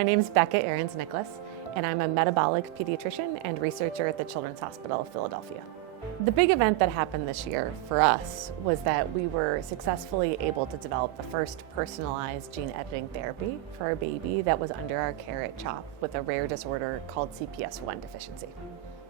My name's Becca Ahrens-Nicklas, and I'm a metabolic pediatrician and researcher at the Children's Hospital of Philadelphia. The big event that happened this year for us was that we were successfully able to develop the first personalized gene editing therapy for a baby that was under our care at CHOP with a rare disorder called CPS1 deficiency.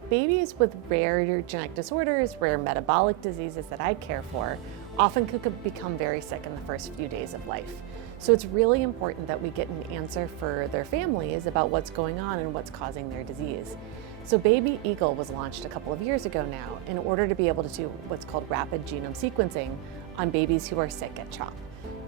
Babies with rare genetic disorders, rare metabolic diseases that I care for, often could become very sick in the first few days of life. So it's really important that we get an answer for their families about what's going on and what's causing their disease. So Baby Eagle was launched a couple of years ago now in order to be able to do what's called rapid genome sequencing on babies who are sick at CHOP.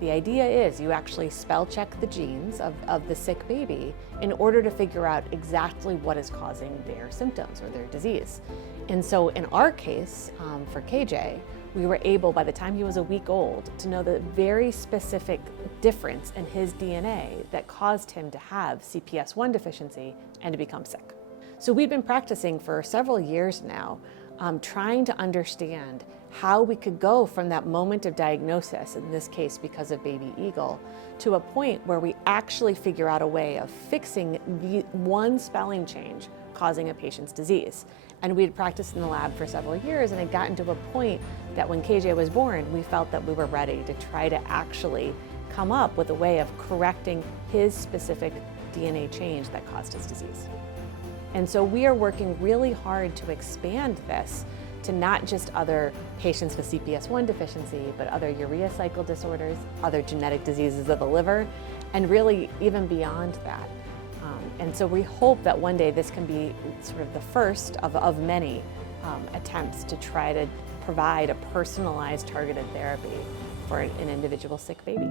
The idea is you actually spell check the genes of the sick baby in order to figure out exactly what is causing their symptoms or their disease. And so in our case, for KJ, we were able, by the time he was a week old, to know the very specific difference in his DNA that caused him to have CPS1 deficiency and to become sick. So we've been practicing for several years now, trying to understand how we could go from that moment of diagnosis, in this case because of Baby Eagle, to a point where we actually figure out a way of fixing the one spelling change causing a patient's disease. And we had practiced in the lab for several years and had gotten to a point that when KJ was born, we felt that we were ready to try to actually come up with a way of correcting his specific DNA change that caused his disease. And so we are working really hard to expand this to not just other patients with CPS1 deficiency, but other urea cycle disorders, other genetic diseases of the liver, and really even beyond that. And so we hope that one day this can be sort of the first of many attempts to try to provide a personalized targeted therapy for an individual sick baby.